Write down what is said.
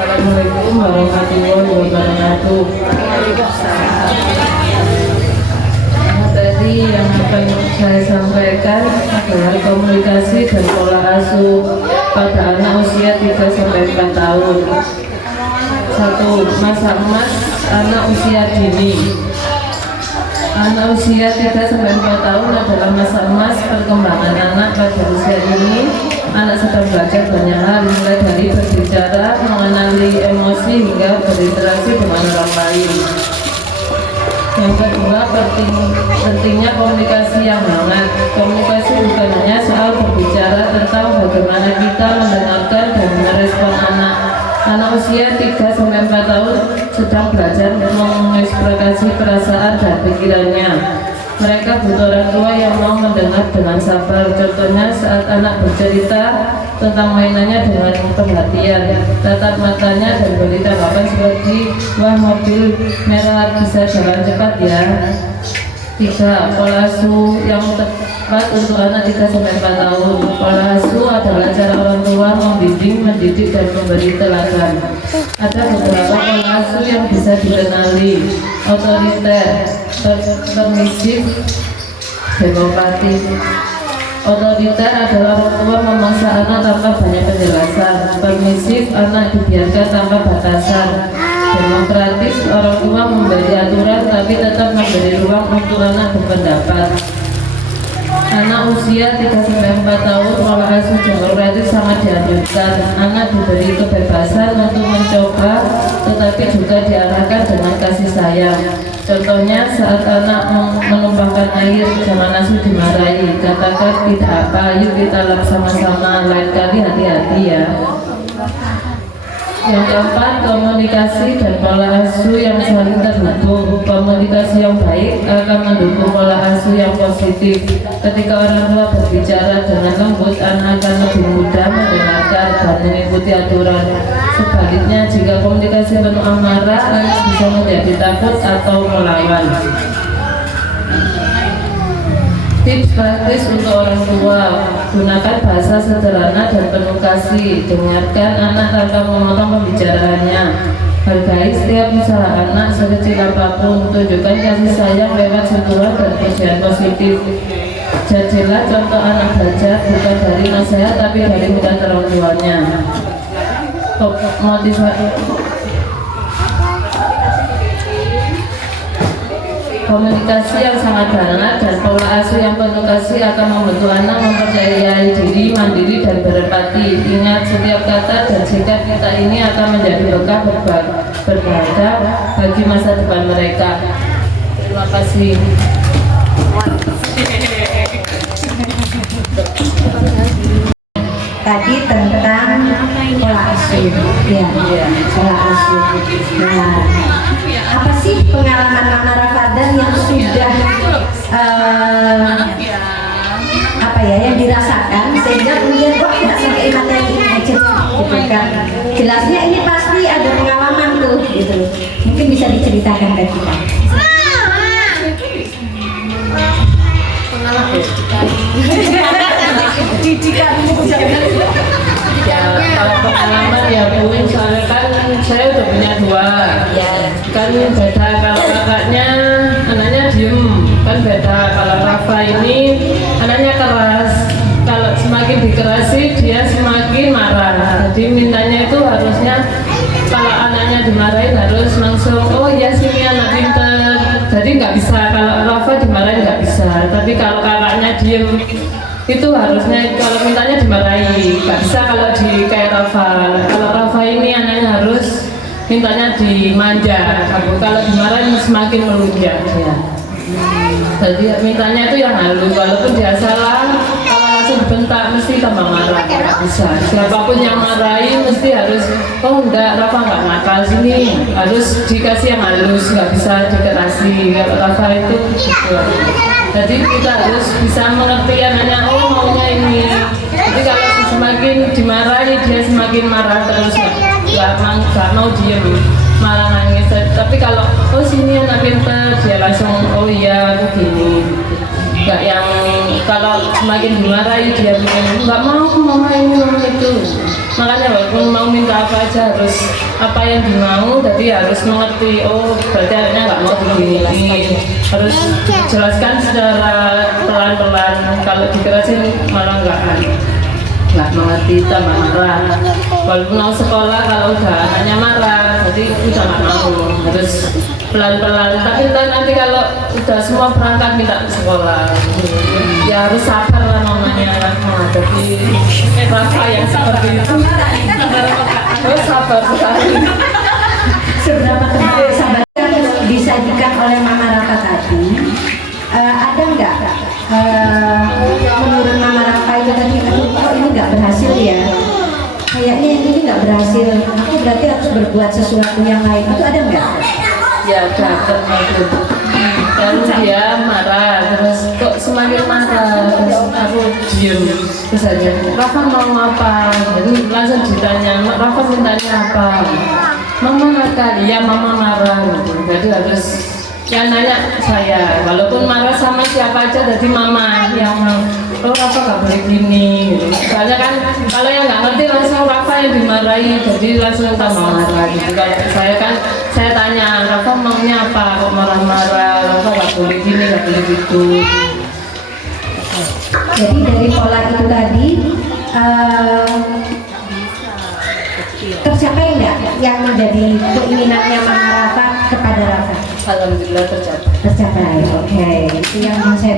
Assalamualaikum warahmatullahi wabarakatuh. Tadi yang akan saya sampaikan adalah komunikasi dan pola asuh pada anak usia 3-4 tahun. 1. Masa emas anak usia dini. Anak usia 3-4 tahun adalah masa emas perkembangan anak. Pada usia ini, anak sedang belajar banyak hal, mulai dari berbicara, mengenali emosi, hingga berinteraksi dengan orang lain. Yang kedua, pentingnya komunikasi yang hangat. Komunikasi bukan hanya soal berbicara tentang bagaimana kita mendengarkan dan merespon anak. Anak usia 3-4 tahun sedang belajar mengekspresi perasaan dan pikirannya. Mereka butuh orang tua yang mau mendengar dengan sabar. Contohnya saat anak bercerita tentang mainannya dengan perhatian, tatap matanya dan beri tanggapan seperti, "Wah, mobil merah bisa jalan cepat ya." 3. Pola asuh yang tepat untuk anak 3-4 tahun. Pola asuh adalah cara orang tua membimbing, mendidik, dan memberi teladan. Ada beberapa pola asuh yang bisa dikenali: otoriter, permisif, demokratis. Otoriter adalah orang tua memaksa anak tanpa banyak penjelasan. Permisif, anak dibiarkan tanpa batasan. Demokratis, orang tua memberi aturan tapi tetap memberi ruang untuk anak berpendapat. Anak usia 3-4 tahun, pola asuh demokratis sangat dianjurkan. Anak diberi kebebasan untuk mencoba, tetapi juga diarahkan dengan kasih sayang. Contohnya saat anak menumpahkan air, jangan langsung dimarahi. Katakan, "Tidak apa, yuk kita lakukan sama-sama, lain kali hati-hati ya." Yang keempat, komunikasi dan pola asuh yang saling terhubung. Komunikasi yang baik akan mendukung pola asuh yang positif. Ketika orang tua berbicara dengan lembut, anak akan lebih mudah mendengarkan dan mengikuti aturan. Sebaliknya, jika komunikasi penuh amarah, anak bisa menjadi takut atau melawan. Tips praktis untuk orang tua: gunakan bahasa sederhana dan penuh kasih. Dengarkan anak tanpa memotong pembicaraannya. Hargai setiap usaha anak sekecil apapun. Tunjukkan kasih sayang lewat sentuhan dan pujian positif. Jadilah contoh anak belajar bukan dari nasihat tapi dari mudah orang tuanya. Motivasi. Komunikasi yang sangat hangat dan pola asuh yang penuh kasih akan membantu anak mempercayai diri, mandiri, dan berempati. Ingat, setiap kata dan sikap kita ini akan menjadi berkah berharga bagi masa depan mereka. Terima kasih. Tadi tentang pola asuh, ya, pola asuh. Nah, apa sih pengalaman Mama Rafadan yang sudah yang dirasakan sehingga kemudian kok tidak sampai materi ini aja, gitu kan? Jelasnya ini pasti ada pengalaman tuh, gitu. Mungkin bisa diceritakan ke kita. Kalau pengalaman ya Bu, soalnya kan saya udah punya 2 kan beda. Kalau kakaknya anaknya diem kan beda. Kalau Rafa ini anaknya keras, kalau semakin dikerasi dia semakin marah. Jadi mintanya itu harusnya kalau anaknya dimarahin harus langsung, "Oh ya sini anak pinter." Jadi nggak bisa, kalau Rafa dimarahin nggak bisa. Tapi kalau kakaknya diem itu harusnya kalau mintanya dimarahi, nggak bisa kalau di kayak Rafa. Kalau Rafa ini anaknya harus mintanya dimanja. Kalau dimarahin semakin melunjak ya. Jadi mintanya itu yang halus, walaupun dia salah, kalau langsung bentak mesti tambah marah. Nggak bisa. Siapapun yang marahin mesti harus, "Oh enggak, Rafa nggak nakal sini." Harus dikasih yang halus, nggak bisa dikerasi. Kalau Rafa itu gitu. Jadi kita harus bisa mengerti anaknya, oh maunya ini. Jadi kalau semakin dimarahi dia semakin marah terus, nggak mau diem, malah nangis. Tapi kalau oh sini anak pinter, dia langsung oh iya aku gini. Nggak yang kalau semakin dimarahi dia bilang nggak mau mama ini mama itu. Makanya walaupun mau minta apa aja harus apa yang dimau, jadi harus mengerti. Oh berarti anaknya nggak mau begini. Harus jelaskan secara pelan-pelan. Kalau dikerasin malah nggak mengerti, tambah marah. Walaupun mau sekolah, kalau udah anaknya marah, jadi udah nggak mau. Harus pelan-pelan. Tapi nanti kalau udah semua berangkat minta ke sekolah, ya harus sabar lah mamanya menghadapi rasa yang seperti itu. Harus sabar sekali. Seberapa kental sahabat yang disajikan oleh Mama Rafa tadi, ada nggak menurut Mama Rafa itu tadi, kok ini nggak berhasil ya, kayaknya yang ini nggak berhasil, aku berarti harus berbuat sesuatu yang lain, itu ada nggak? Ya dapat itu. Dan dia marah, terus kok semakin marah, terus aku diem. Terus aja, Rafa mau apa? Jadi langsung ditanya, Rafa mintanya apa? Mama nakal, iya mama marah. Jadi harus yang nanya saya, walaupun marah sama siapa aja, jadi mama yang oh Rafa nggak boleh gini. Soalnya kan kalau yang nggak ngerti langsung Rafa yang dimarahi, jadi langsung tambah marah gitu. Kalau saya kan saya tanya Rafa maunya apa, kok marah-marah, Rafa nggak boleh gini, nggak boleh gitu. Jadi dari pola itu tadi tercapai nggak yang menjadi keinginannya Mama Rafa kepada Rafa? Alhamdulillah tercapai. Tercapai, oke. Itu yang mau saya